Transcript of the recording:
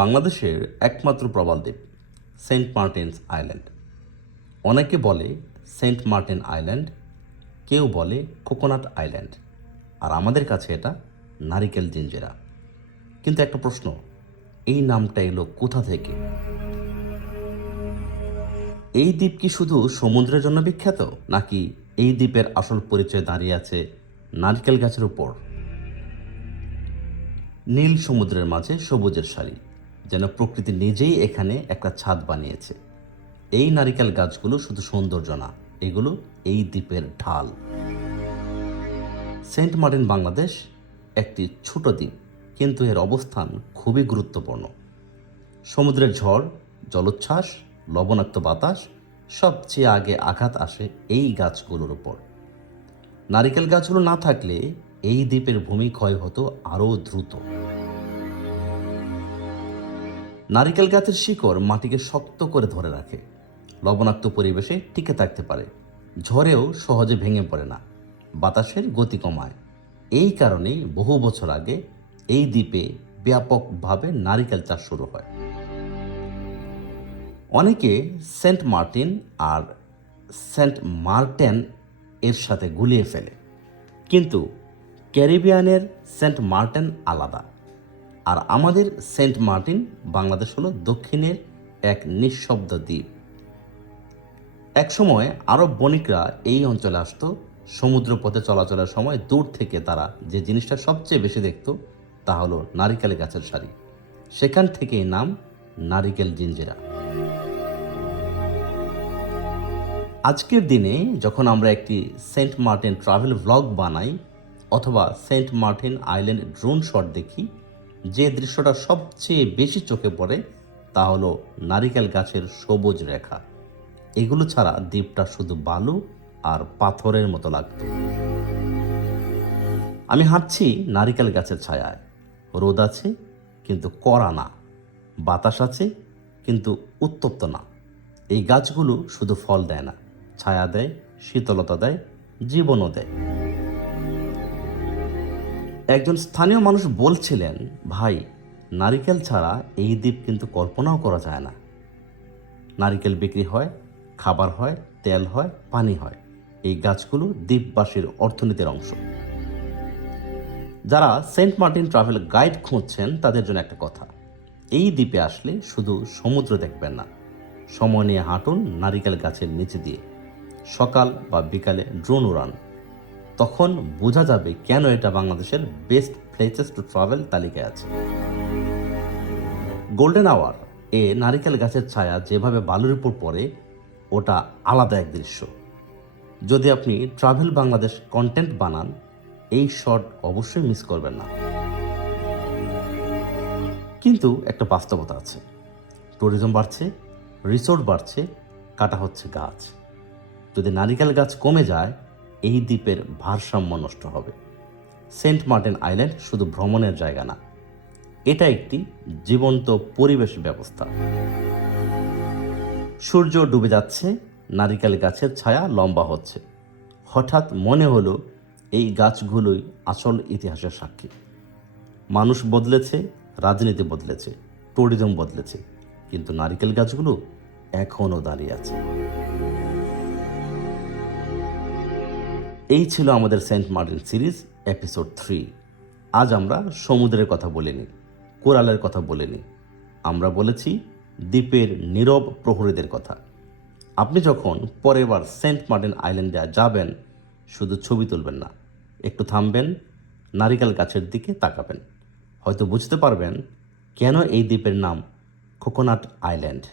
বাংলাদেশের একমাত্র প্রবাল দ্বীপ সেন্ট মার্টিনস আইল্যান্ড। অনেকে বলে সেন্ট মার্টিন আইল্যান্ড, কেউ বলে কোকোনাট আইল্যান্ড, আর আমাদের কাছে এটা নারিকেল জিঞ্জিরা। কিন্তু একটা প্রশ্ন, এই নামটা এলো কোথা থেকে? এই দ্বীপ কি শুধু সমুদ্রের জন্য বিখ্যাত, নাকি এই দ্বীপের আসল পরিচয় দাঁড়িয়ে আছে নারকেল গাছের উপর? নীল সমুদ্রের মাঝে সবুজের সারি, যেন প্রকৃতি নিজেই এখানে একটা ছাদ বানিয়েছে। এই নারিকেল গাছগুলো শুধু সৌন্দর্য না, এগুলো এই দ্বীপের ঢাল। সেন্ট মার্টিন বাংলাদেশ একটি ছোট দ্বীপ, কিন্তু এর অবস্থান খুবই গুরুত্বপূর্ণ। সমুদ্রের ঝড়, জলোচ্ছ্বাস, লবণাক্ত বাতাস সবচেয়ে আগে আঘাত আসে এই গাছগুলোর উপর। নারিকেল গাছগুলো না থাকলে এই দ্বীপের ভূমি ক্ষয় হতো আরও দ্রুত। নারিকেল গাছের শিকড় মাটিকে শক্ত করে ধরে রাখে, লবণাক্ত পরিবেশে টিকে থাকতে পারে, ঝড়েও সহজে ভেঙে পড়ে না, বাতাসের গতি কমায়। এই কারণেই বহু বছর আগে এই দ্বীপে ব্যাপকভাবে নারিকেল চাষ শুরু হয়। অনেকে সেন্ট মার্টিন আর সেন্ট মার্টেন এর সাথে গুলিয়ে ফেলে, কিন্তু ক্যারিবিয়ানের সেন্ট মার্টিন আলাদা, আর আমাদের সেন্ট মার্টিন বাংলাদেশ হলো দক্ষিণের এক নিঃশব্দ দ্বীপ। একসময় আরব বণিকরা এই অঞ্চলে আসতো। সমুদ্র পথে চলাচলের সময় দূর থেকে তারা যে জিনিসটা সবচেয়ে বেশি দেখত তা হলো নারিকেল গাছের সারি। সেখান থেকেই নাম নারিকেল জিঞ্জিরা। আজকের দিনে যখন আমরা একটি সেন্ট মার্টিন ট্রাভেল ভ্লগ বানাই অথবা Saint Martin island drone shot দেখি, যে দৃশ্যটা সবচেয়ে বেশি চোখে পড়ে তা হলো নারিকেল গাছের সবুজ রেখা। এগুলো ছাড়া দ্বীপটা শুধু বালু আর পাথরের মতো লাগত। আমি হাঁটছি নারিকেল গাছের ছায়ায়। রোদ আছে কিন্তু কড়া না, বাতাস আছে কিন্তু উত্তপ্ত না। এই গাছগুলো শুধু ফল দেয় না, ছায়া দেয়, শীতলতা দেয়, জীবনও দেয়। একজন স্থানীয় মানুষ বলছিলেন, ভাই, নারিকেল ছাড়া এই দ্বীপ কিন্তু কল্পনাও করা যায় না। নারিকেল বিক্রি হয়, খাবার হয়, তেল হয়, পানি হয়। এই গাছগুলো দ্বীপবাসীর অর্থনীতির অংশ। যারা সেন্ট মার্টিন ট্রাভেল গাইড খুঁজছেন তাদের জন্য একটা কথা, এই দ্বীপে আসলে শুধু সমুদ্র দেখবেন না, সময় নিয়ে হাঁটুন নারিকেল গাছের নিচে দিয়ে। সকাল বা বিকালে ড্রোন উড়ান, তখন বোঝা যাবে কেন এটা বাংলাদেশের বেস্ট প্লেসেস টু ট্রাভেল তালিকায় আছে। গোল্ডেন আওয়ার এ নারিকেল গাছের ছায়া যেভাবে বালুর উপর পড়ে, ওটা আলাদা এক দৃশ্য। যদি আপনি ট্রাভেল বাংলাদেশ কন্টেন্ট বানান, এই শট অবশ্যই মিস করবেন না। কিন্তু একটা বাস্তবতা আছে, ট্যুরিজম বাড়ছে, রিসোর্ট বাড়ছে, কাটা হচ্ছে গাছ। যদি নারিকেল গাছ কমে যায়, এই দ্বীপের ভারসাম্য নষ্ট হবে। সেন্ট মার্টিন আইল্যান্ড শুধু ভ্রমণের জায়গা না, এটা একটি জীবন্ত পরিবেশ ব্যবস্থা। সূর্য ডুবে যাচ্ছে, নারিকেল গাছের ছায়া লম্বা হচ্ছে। হঠাৎ মনে হলো এই গাছগুলোই আসল ইতিহাসের সাক্ষী। মানুষ বদলেছে, রাজনীতি বদলেছে, ট্যুরিজম বদলেছে, কিন্তু নারিকেল গাছগুলো এখনও দাঁড়িয়ে আছে। এই ছিল আমাদের সেন্ট মার্টিন সিরিজ এপিসোড 3। আজ আমরা সমুদ্রের কথা বলিনি, কোরালের কথা বলিনি, আমরা বলেছি দ্বীপের নীরব প্রহরীদের কথা। আপনি যখন পরের বার সেন্ট মার্টিন আইল্যান্ডে যাবেন, শুধু ছবি তুলবেন না, একটু থামবেন, নারিকেল গাছের দিকে তাকাবেন। হয়তো বুঝতে পারবেন কেন এই দ্বীপের নাম কোকোনাট আইল্যান্ড।